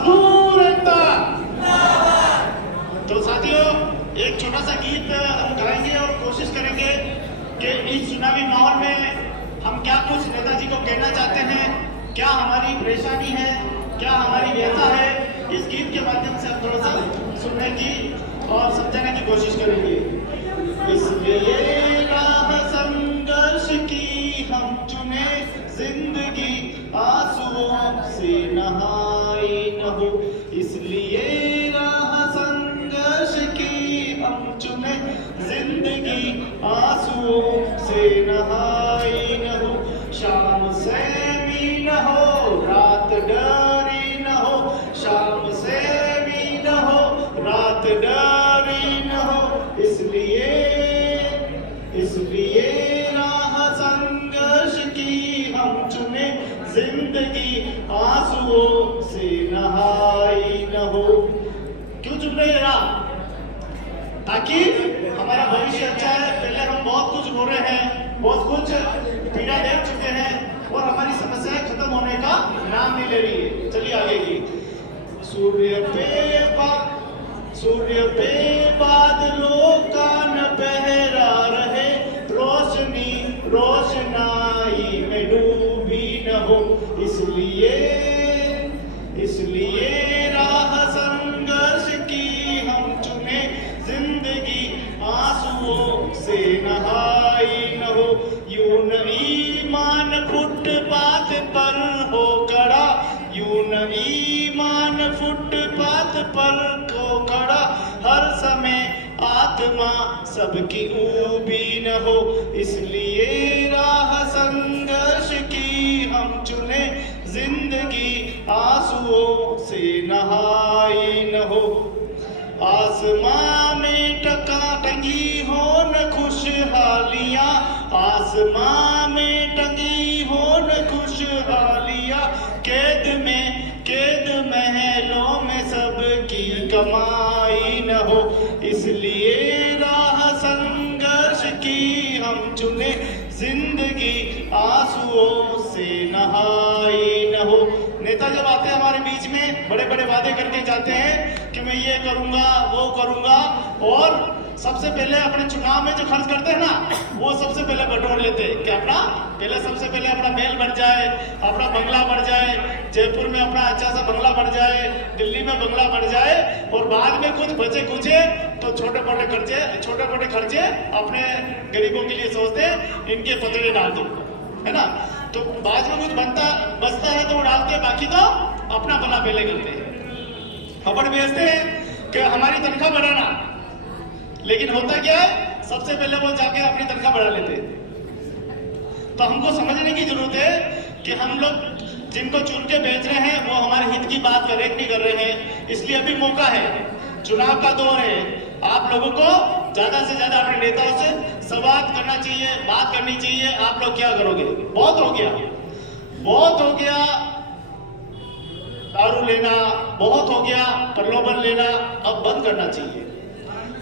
मजदूर एकता। तो साथियों, एक छोटा सा गीत हम गाएंगे और कोशिश करेंगे कि इस चुनावी माहौल में हम क्या कुछ नेताजी को कहना चाहते हैं, क्या हमारी परेशानी है, क्या हमारी व्यथा है, इस गीत के माध्यम से हम थोड़ा सा सुनने की और समझाने की कोशिश करेंगे। इसलिए राह संघर्ष की हम चुने, जिंदगी आंसुओं से नहाई न हो। इसलिए राह संघर्ष की हम चुने, जिंदगी आंसुओं से नहाई न हो। शाम सहमी न हो, रात डरी न हो, शाम सहमी न हो, रात डरी न हो। इसलिए राह संघर्ष की हम चुने, जिंदगी आंसुओं से नहाई न हो। क्यों चुन रहे हैं राह? ताकि हमारा भविष्य अच्छा है। पहले हम बहुत कुछ रो रहे हैं, बहुत कुछ पीड़ा देख चुके हैं और हमारी समस्याएं खत्म होने का नाम नहीं ले रही है। चलिए आगे की। सूर्य पे बादलों का न पहरा रहे, रोशनाई में डूबी न हो। इसलिए राह संघर्ष की हम चुने, जिंदगी आंसुओं से नहाई न हो। यूं न ईमान फुटपाथ पर हो खड़ा, यूं न ईमान फुटपाथ पर हो खड़ा, हर समय आत्मा सबकी ऊबी न हो। इसलिए राह संघर्ष की हम चुने, जिंदगी आंसुओं से नहाई न हो। आसमां में टंगी हो न खुशहालियां, आसमां में टंगी हो न खुशहालियां, कैद महलों में सबकी कमाई न हो। इसलिए राह संघर्ष की हम चुने, जिंदगी आंसुओं से नहाई न हो। नेता जब आते हैं हमारे बीच में, बड़े बड़े वादे करके जाते हैं कि मैं ये करूंगा, वो करूंगा, और सबसे पहले अपने चुनाव में जो खर्च करते हैं ना, वो सबसे पहले बटोर लेते हैं कि सबसे पहले अपना महल बन जाए, अपना बंगला बन जाए, जयपुर में अपना अच्छा सा बंगला बन जाए, दिल्ली में बंगला बन जाए, और बाद में कुछ बचे कुचे तो छोटे मोटे खर्चे अपने गरीबों के लिए सोचते, इनके पतड़े डाल दो, है ना। तो बाद में कुछ बचता है तो वो डालते, बाकी तो अपना बना पहले करते हैं। खबर भेजते हैं कि हमारी तनख्वाह बढ़ाना, लेकिन होता क्या है, सबसे पहले वो जाके अपनी तनख्वाह बढ़ा लेते हैं। तो हमको समझने की जरूरत है कि हम लोग जिनको चुन के बेच रहे हैं वो हमारे हित की बात करेक्ट नहीं कर रहे हैं। इसलिए अभी मौका है, चुनाव का दौर है, आप लोगों को ज्यादा से ज्यादा अपने नेताओं से संवाद करना चाहिए, बात करनी चाहिए। आप लोग क्या करोगे? बहुत हो गया दारू लेना, बहुत हो गया प्रलोभन लेना, अब बंद करना चाहिए।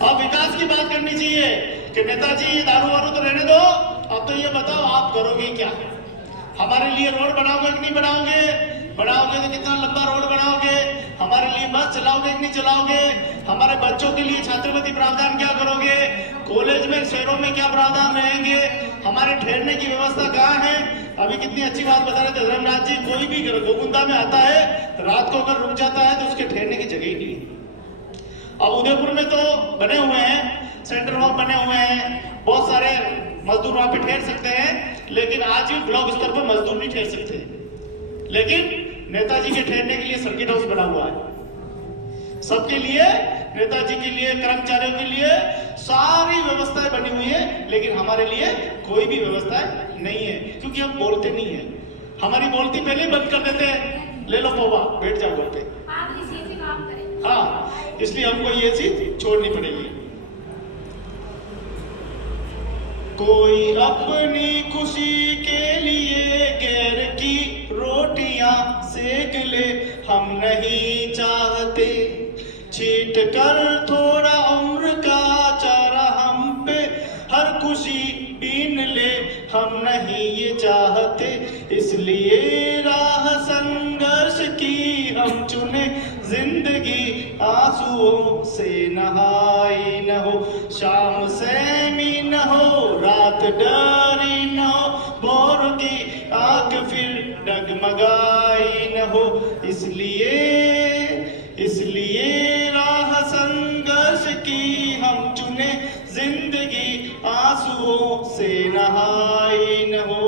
अब विकास की बात करनी चाहिए कि नेताजी दारू वारू तो रहने दो, अब तो ये बताओ आप करोगे क्या? हमारे लिए रोड बनाओगे कि नहीं बनाओगे? बनाओगे तो कितना लंबा रोड बनाओगे? हमारे लिए बस चलाओगे कि नहीं चलाओगे? हमारे बच्चों के लिए छात्रवृत्ति प्रावधान क्या करोगे? कॉलेज में शहरों में क्या प्रावधान रहेंगे? हमारे ठहरने की व्यवस्था कहाँ है? अभी कितनी अच्छी बात बता रहे थे धर्मराज जी, कोई भी गोकुंदा में आता है रात को अगर रुक जाता है तो उसके ठहरने की जगह ही नहीं है। अब उदयपुर में तो बने हुए हैं, सेंटर होम बने हुए हैं, बहुत सारे मजदूर वहां पे ठहर सकते हैं, लेकिन आज भी ब्लॉक स्तर पर मजदूर नहीं ठहर सकते। लेकिन नेताजी के ठहरने के लिए सर्किट हाउस बना हुआ है सबके लिए, नेताजी के लिए, कर्मचारियों के लिए सारी व्यवस्थाएं बनी हुई है, लेकिन हमारे लिए कोई भी व्यवस्था नहीं है, क्योंकि हम बोलते नहीं है। हमारी बोलती पहले ही बंद कर देते हैं, ले लो पोवा, बैठ जाओ घर पे। हाँ, इसलिए हमको ये चीज छोड़नी पड़ेगी। कोई अपनी खुशी के लिए गैर की रोटियां सेक ले, हम नहीं चाहते छीट कर थोड़ा उम्र का चारा हम पे, हर खुशी बीन ले, हम नहीं ये चाहते। इसलिए राह संघर्ष की हम चुने, आंसुओं से नहाई न हो, शाम सहमी न हो, रात डरी न हो, भोर की आंख फिर डगमगाई न हो। इसलिए राह संघर्ष की हम चुने, जिंदगी आंसुओं से नहाई न हो।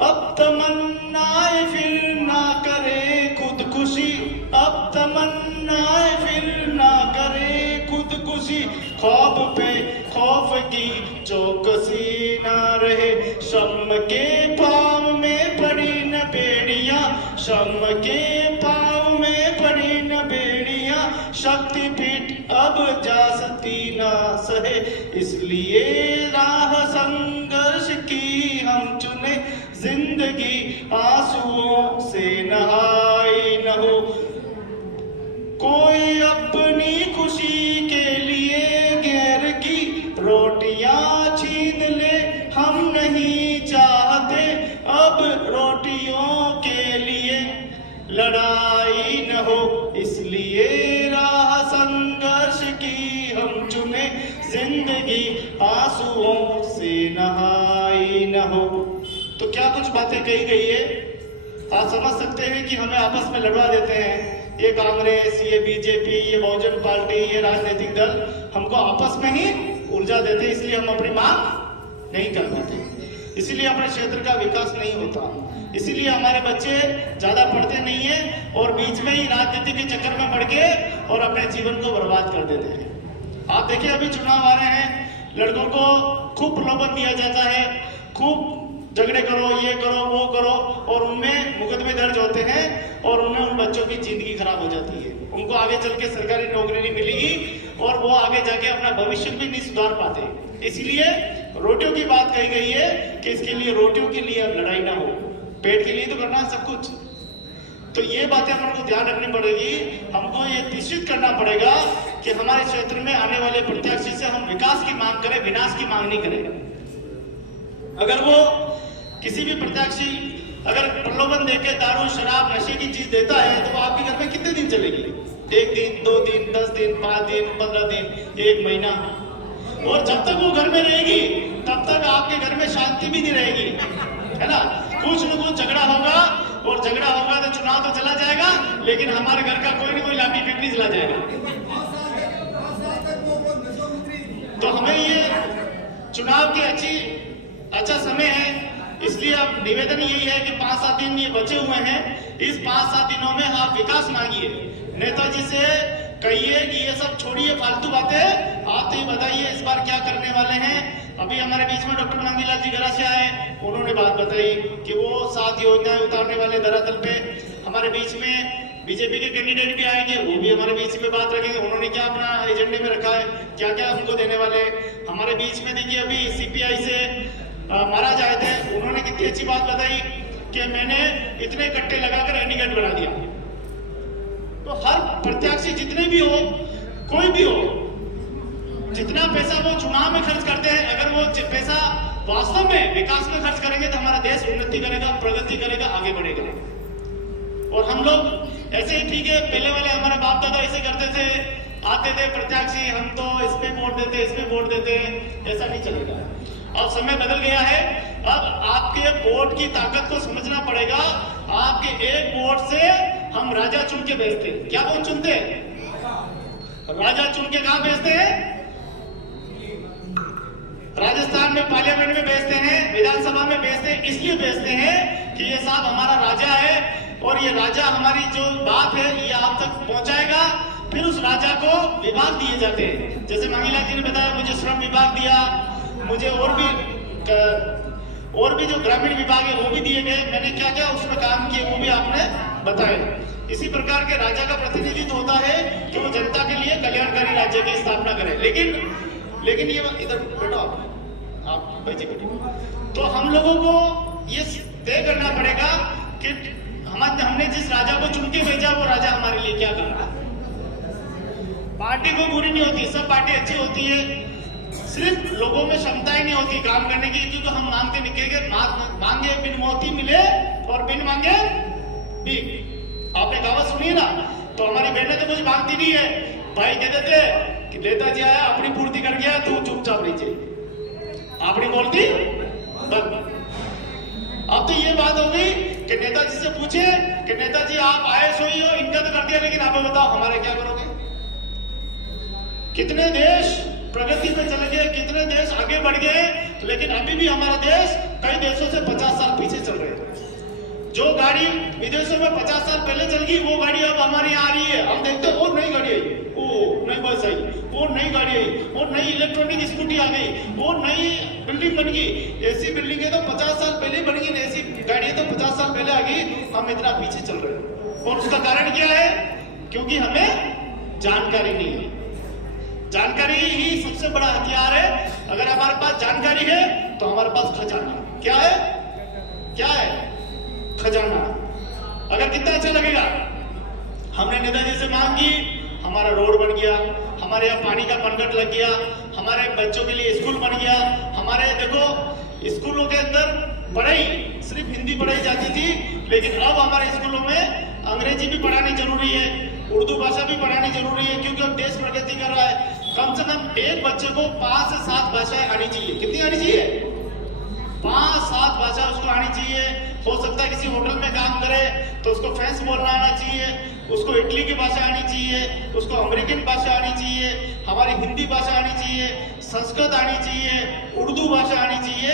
अब तमन्नाएं फिर ना करे खुदकुशी, अब तमन्नाएं फिर ना करे खुदकुशी, खौफ पे खौफ की चौकसी ना रहे। शम के पाँव में पड़ी न बेड़ियां, शम के पाँव में पड़ी न बेड़ियां, शक्तिपीठ अब जा सकती ना सहे। इसलिए राह संघर्ष की हम चुने, जिंदगी आंसुओं से नहाई न हो। कोई अपनी खुशी के लिए गैर की रोटियां छीन ले, हम नहीं चाहते अब रोटियों के लिए लड़ाई न हो। इसलिए राह संघर्ष की हम चुने, जिंदगी आंसुओं से नहाई न हो। तो क्या कुछ बातें कही गई है, आप समझ सकते हैं कि हमें आपस में लड़वा देते हैं। ये कांग्रेस, ये बीजेपी, ये बहुजन पार्टी, ये राजनीतिक दल हमको आपस में ही उलझा देते, इसलिए हम अपनी मांग नहीं कर पाते, इसीलिए अपने क्षेत्र का विकास नहीं होता, इसीलिए हमारे बच्चे ज्यादा पढ़ते नहीं है और बीच में ही राजनीति के चक्कर में पड़ के और अपने जीवन को बर्बाद कर देते हैं। आप देखिए अभी चुनाव आ रहे हैं, लड़कों को खूब प्रलोभन दिया जाता है, खूब झगड़े करो, ये करो, वो करो, और उनमें मुकदमे दर्ज होते हैं और उनमें उन बच्चों की जिंदगी खराब हो जाती है। उनको आगे चल के सरकारी नौकरी नहीं मिलेगी और वो आगे जाके अपना भविष्य भी नहीं सुधार पाते। इसलिए रोटियों की बात कही गई है कि इसके लिए रोटियों के लिए अब लड़ाई ना हो, पेट के लिए तो करना है सब कुछ। तो ये बातें हमको ध्यान रखनी पड़ेगी, हमको ये निश्चित करना पड़ेगा कि हमारे क्षेत्र में आने वाले प्रत्याशी से हम विकास की मांग करें, विनाश की मांग नहीं करें। अगर वो किसी भी प्रत्याशी अगर प्रलोभन देके दारू, शराब, नशे की चीज देता है तो वो आपके घर में कितने दिन चलेगी? 1 दिन, 2 दिन, 10 दिन, 5 दिन, 15 दिन, 1 महीना। और जब तक वो घर में रहेगी तब तक आपके घर में शांति भी नहीं रहेगी, है ना। कुछ न कुछ झगड़ा होगा और झगड़ा होगा तो चुनाव तो चला जाएगा, लेकिन हमारे घर का कोई ना कोई लाठी पिकनी चला जाएगा। तो हमें ये चुनाव की अच्छा समय है, इसलिए अब निवेदन यही है कि 5-7 दिन ये बचे हुए हैं, इस 5-7 दिनों में आप विकास मांगिए, नेताजी से कहिए कि ये सब छोड़िए फालतू बातें, आप तो ये बताइए इस बार क्या करने वाले हैं। अभी हमारे बीच में डॉक्टर मांगीलाल जी गरासिया आए, उन्होंने बात बताई कि वो 7 योजनाएं उतारने वाले धरातल पे। हमारे बीच में बीजेपी के कैंडिडेट भी आएंगे, वो भी हमारे बीच में बात रखेंगे, उन्होंने क्या अपना एजेंडे में रखा है, क्या क्या हमको देने वाले। हमारे बीच में देखिए अभी सीपीआई से महाराज आए थे, उन्होंने कितनी अच्छी बात बताई कि मैंने इतने कट्टे लगाकर एंडीगेट बना दिया। तो हर प्रत्याशी जितने भी हो, कोई भी हो, जितना पैसा वो चुनाव में खर्च करते हैं, अगर वो पैसा वास्तव में विकास में खर्च करेंगे तो हमारा देश उन्नति करेगा, प्रगति करेगा, आगे बढ़ेगा। और हम लोग ऐसे ही ठीक है, पहले वाले हमारे बाप दादा ऐसे करते थे, आते थे प्रत्याशी, हम तो इसमें वोट देते, इसमें वोट देते, ऐसा नहीं चलेगा। अब समय बदल गया है, अब आपके वोट की ताकत को समझना पड़ेगा। आपके एक वोट से हम राजा चुन के भेजते, क्या वोट चुनते हैं? राजा चुन के कहां भेजते हैं? राजस्थान में पार्लियामेंट में भेजते हैं, विधानसभा में भेजते हैं। इसलिए भेजते हैं कि ये साहब हमारा राजा है और ये राजा हमारी जो बात है ये आप तक पहुंचाएगा। फिर उस राजा को विभाग दिए जाते हैं, जैसे मांगीलाल जी ने बताया, मुझे श्रम विभाग दिया, मुझे और भी जो ग्रामीण विभाग है वो भी दिए गए, मैंने क्या क्या उसमें काम किए वो भी आपने बताया। इसी प्रकार के राजा का प्रतिनिधित्व होता है कि वो जनता के लिए कल्याणकारी राज्य की स्थापना करे। लेकिन ये इधर बैठो, आप बैठिए बैठिए। तो हम लोगों को ये तय करना पड़ेगा कि हमने जिस राजा को चुन के भेजा वो राजा हमारे लिए क्या कर रहा है। पार्टी को बुरी नहीं होती, सब पार्टी अच्छी होती है, सिर्फ लोगों में क्षमताएं नहीं होती काम करने की, क्योंकि हम मांगते निकलेंगे, मांगे बिन मोती मिले और बिन मांगे भीख। आपने कहावत सुनी है ना तो हमारी बहनें तो कुछ मांगती नहीं है, भाई कहते थे कि नेताजी आया अपनी पूर्ति कर गया, तू चुपचाप नीचे, अपनी बोलती बंद। अब तो ये बात हो गई कि नेताजी से पूछे कि नेताजी आप आए सोई हो, इनका तो कर दिया, लेकिन आप बताओ हमारे क्या करोगे? कितने देश प्रगति में चले गए, कितने देश आगे बढ़ गए, लेकिन अभी भी हमारा देश कई देशों से 50 साल पीछे चल रहे हैं। जो गाड़ी विदेशों में 50 साल पहले चल गई, वो गाड़ी अब हमारे यहाँ आ रही है। हम देखते हैं वो नई गाड़ी आई, वो नई बस आई, वो नई गाड़ी आई, वो नई इलेक्ट्रॉनिक स्कूटी आ गई, वो नई बिल्डिंग बन गई। ऐसी बिल्डिंगें तो 50 साल पहले बन गई, ऐसी गाड़ियां तो 50 साल पहले आ गई। हम इतना पीछे चल रहे हैं, और उसका कारण क्या है? क्योंकि हमें जानकारी नहीं है। जानकारी ही सबसे बड़ा हथियार है। अगर हमारे पास जानकारी है तो हमारे पास खजाना क्या है? क्या है? खजाना। अगर कितना अच्छा लगेगा, हमने नेताजी से मांग की, हमारा रोड बन गया, हमारे यहाँ पानी का पनघट लग गया, हमारे बच्चों के लिए स्कूल बन गया। हमारे देखो स्कूलों के अंदर पढ़ाई सिर्फ हिंदी पढ़ाई जाती थी, लेकिन अब हमारे स्कूलों में अंग्रेजी भी पढ़ानी जरूरी है, उर्दू भाषा भी पढ़ानी जरूरी है, क्योंकि अब देश प्रगति कर रहा है। कम से कम एक बच्चे को 5 से 7 भाषाएं आनी चाहिए। कितनी आनी चाहिए? 5-7 भाषा उसको आनी चाहिए। हो सकता है किसी होटल में काम करे तो उसको फ्रेंच बोलना आना चाहिए, उसको इटली की भाषा आनी चाहिए, उसको अमेरिकन भाषा आनी चाहिए, हमारी हिंदी भाषा आनी चाहिए, संस्कृत आनी चाहिए, उर्दू भाषा आनी चाहिए।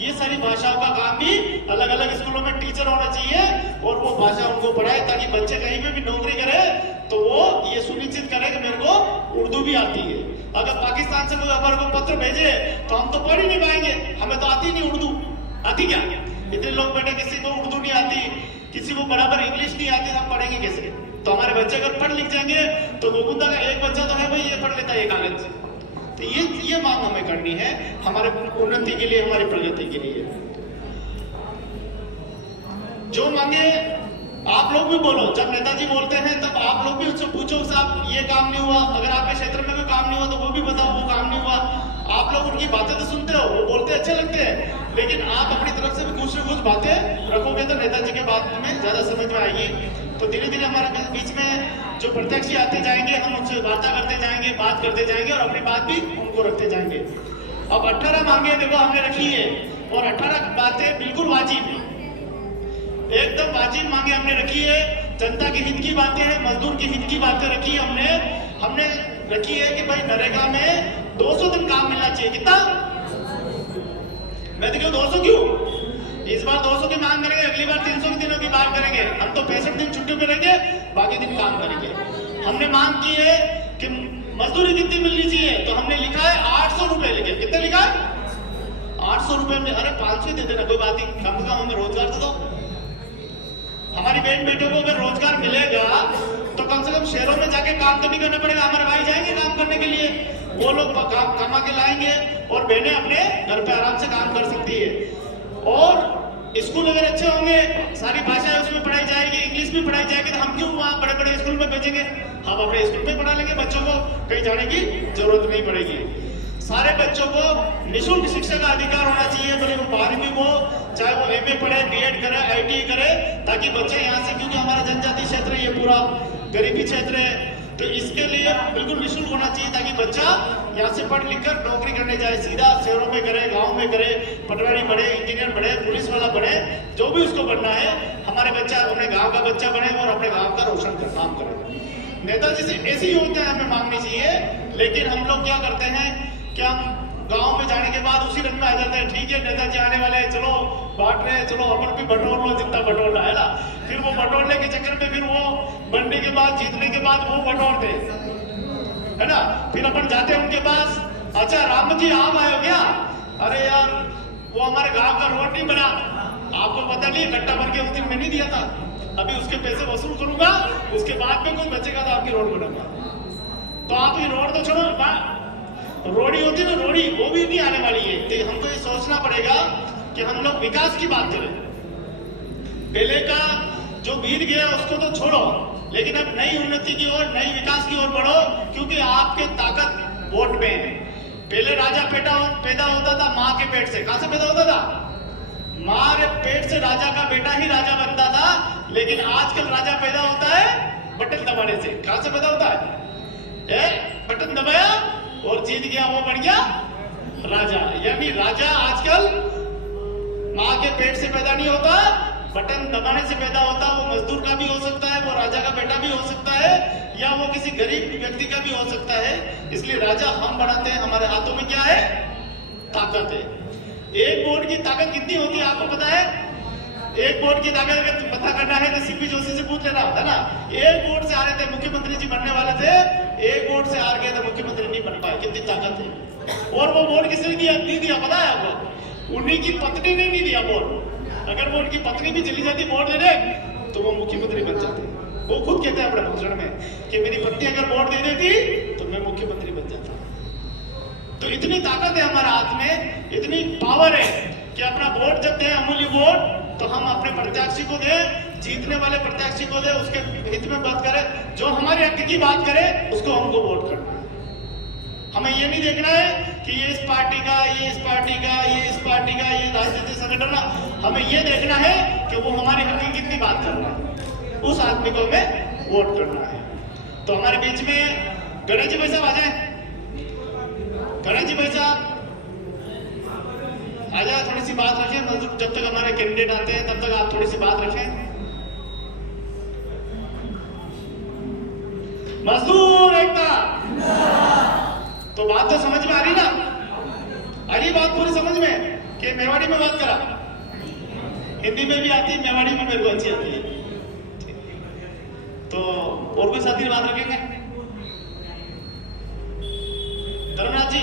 ये सारी भाषाओं का काम भी अलग अलग स्कूलों में टीचर होना चाहिए, और वो भाषा उनको पढ़ाए ताकि बच्चे कहीं पे भी नौकरी करे तो वो ये सुनिश्चित करे कि मेरे को उर्दू भी आती है। अगर पाकिस्तान से कोई हमारे को पत्र भेजे तो हम तो पढ़ ही नहीं पाएंगे, हमें तो आती नहीं उर्दू। आती क्या? इतने लोग बैठे, किसी को उर्दू नहीं आती, किसी को बराबर इंग्लिश नहीं आती, हम पढ़ेंगे कैसे? तो हमारे बच्चे अगर पढ़ लिख जाएंगे तो गोकुंदा का एक बच्चा तो है भाई, ये पढ़ लेता है कागज। तो ये मांग हमें करनी है हमारे उन्नति के लिए, हमारी प्रगति के लिए। जो मांगे आप लोग भी बोलो। जब नेताजी बोलते हैं तब आप लोग भी उससे पूछो, साहब ये काम नहीं हुआ। अगर आपके क्षेत्र में कोई काम नहीं हुआ तो वो भी बताओ वो काम नहीं हुआ। आप लोग उनकी बातें तो सुनते हो, वो बोलते अच्छे लगते हैं, लेकिन आप अपनी तरफ से भी कुछ न कुछ बातें रखोगे तो नेताजी के बात में ज्यादा समझ में आएगी। तो धीरे धीरे हमारे बीच में जो प्रत्यक्ष आते जाएंगे, हम उनसे वार्ता करते जाएंगे, बात करते जाएंगे, और अपनी बात भी उनको रखते जाएंगे। अब 18 मांगे देखो हमने रखी है, और 18 बातें बिल्कुल वाजिब है, एकदम वाजिब मांगे हमने रखी है। जनता के हित की बातें हैं, मजदूर के हित की बातें रखी है हमने रखी है कि भाई नरेगा में 200 दिन काम मिलना चाहिए। कितना? मैं तो क्यों 200 क्यों? इस बार 200 की मांग करेंगे, अगली बार 300 दिनों की बात करेंगे। हम तो 65 दिन छुट्टी पे रहेंगे, बाकी दिन काम करेंगे। हमने मांग की है कि मजदूरी कितनी मिलनी चाहिए, तो हमने लिखा है 800 रुपए। लेकिन कितने लिखा है? 800 रुपए में। अरे 500 दे देना, कोई बात नहीं, कम से कम हमें रोजगार तो दो। हमारी बहन बेटों को अगर रोजगार मिलेगा तो कम से कम शहरों में जाके काम तो नहीं करना पड़ेगा। हमारे भाई जाएंगे काम करने के लिए, वो लोग कमा के लाएंगे, और बहनें अपने घर पे आराम से काम कर सकती है। और स्कूल अगर अच्छे होंगे, सारी भाषाएं उसमें पढ़ाई जाएगी, इंग्लिश भी पढ़ाई जाएगी, तो हम क्यों वहाँ बड़े बड़े स्कूल में भेजेंगे? हम अपने स्कूल में पढ़ा लेंगे, बच्चों को कहीं जाने की जरूरत नहीं पड़ेगी। सारे बच्चों को निःशुल्क शिक्षा का अधिकार होना चाहिए, भले वो 12वीं हो, चाहे वो MA पढ़े, B.Ed करे, ITI करे, ताकि बच्चे यहाँ से, क्योंकि हमारा जनजाति क्षेत्र ये पूरा गरीबी क्षेत्र है, तो इसके लिए बिल्कुल निःशुल्क होना चाहिए, ताकि बच्चा यहाँ से पढ़ लिख कर नौकरी करने जाए, सीधा शहरों में करे, गाँव में करे, पटवारी बने, इंजीनियर बने, पुलिस वाला बने, जो भी उसको बनना है, हमारे बच्चा अपने गाँव का बच्चा बने और अपने गाँव का रोशन कर काम करे। नेताजी से ऐसी योजनाएं हमें मांगनी चाहिए, लेकिन हम लोग क्या करते हैं कि हम गांव में जाने के बाद उसी रंग में आ जाते हैं। ठीक है, नेताजी आने वाले हैं, चलो बांट रहे हैं, चलो अपन भी बटोर लो जितना बटोरना है ना। फिर वो बटोरने के चक्कर में फिर वो बनने के बाद, जीतने के बाद वो बटोरते है ना। फिर अपन जाते हैं उनके पास, अच्छा राम जी आप आए हो क्या? अरे यार वो हमारे गांव का रोड नहीं बना, आपको पता नहीं, इकट्ठा भर के उस दिन मैं नहीं दिया था, अभी उसके पैसे वसूल करूंगा, उसके बाद में कुछ बचेगा तो आपकी रोड बनाऊंगा। तो आप ये रोड तो छोड़ो, रोड़ी होती ना रोड़ी, वो भी नहीं आने वाली है। तो हमको ये सोचना पड़ेगा कि हम लोग विकास की बात करें। पहले का जो बीत गया उसको तो छोड़ो, लेकिन अब नई उन्नति की ओर, नई विकास की ओर बढ़ो, क्योंकि आपके ताकत वोट में है। पहले राजा पैदा होता था माँ के पेट से। कहां से पैदा होता था? माँ के पेट से राजा का बेटा ही राजा बनता था। लेकिन आजकल राजा पैदा होता है बटन दबाने से। कहां से पैदा होता है? बटन दबाया और जीत गया, वो बन गया राजा। यानी राजा आजकल माँ के पेट से पैदा नहीं होता, बटन दबाने से पैदा होता। वो मजदूर का भी हो सकता है, वो राजा का बेटा भी हो सकता है, या वो किसी गरीब व्यक्ति का भी हो सकता है। इसलिए राजा हम बनाते हैं। हमारे हाथों में क्या है? ताकत है। एक वोट की ताकत कितनी होती है आपको पता है? एक वोट की ताकत अगर पता करना है तो सीपी जोशी से पूछ लेना होता ना। एक वोट से आ रहे थे, मुख्यमंत्री जी बनने वाले थे, एक वोट से हार गए तो मुख्यमंत्री नहीं बन पाए। कितनी ताकत है। और वो वोट किसने दिया? नहीं दिया, पता है आपको? उन्हीं की पत्नी ने नहीं दिया वोट। अगर वो उनकी पत्नी भी चली जाती वोट देने तो वो मुख्यमंत्री बन जाते। वो खुद कहते हैं अपने भाषण में कि मेरी पत्नी अगर वोट दे देती तो मैं मुख्यमंत्री बन जाता। तो इतनी ताकत है हमारे हाथ में, इतनी पावर है कि अपना वोट जब दें, अमूल्य वोट, तो हम अपने प्रत्याशी को दें, जीतने वाले प्रत्याशी को दें, उसके हित में बात करें, जो हमारे हक की बात करे उसको हमको वोट करना है। हमें ये नहीं देखना है कि ये इस पार्टी का, ये इस पार्टी का, ये इस पार्टी का, ये राजनीतिक संगठन। हमें ये देखना है कि वो हमारे हक की कितनी बात कर रहा है, उस आदमी को हमें वोट करना है। तो हमारे बीच में गणेश जी भाई साहब आ जाए। गणेश जी भाई साहब आ जाए, थोड़ी सी बात रखें। मजदूर जब तक हमारे कैंडिडेट आते हैं तब तक आप थोड़ी सी बात रखें। मजदूर एकता। तो बात तो समझ में आ रही ना? आ रही बात पूरी समझ में? कि मेवाड़ी में बात करा, हिंदी में भी आती है, मेवाड़ी में मेरे को अच्छी आती है। तो और कोई साथी बात रखेंगे? धर्मराज जी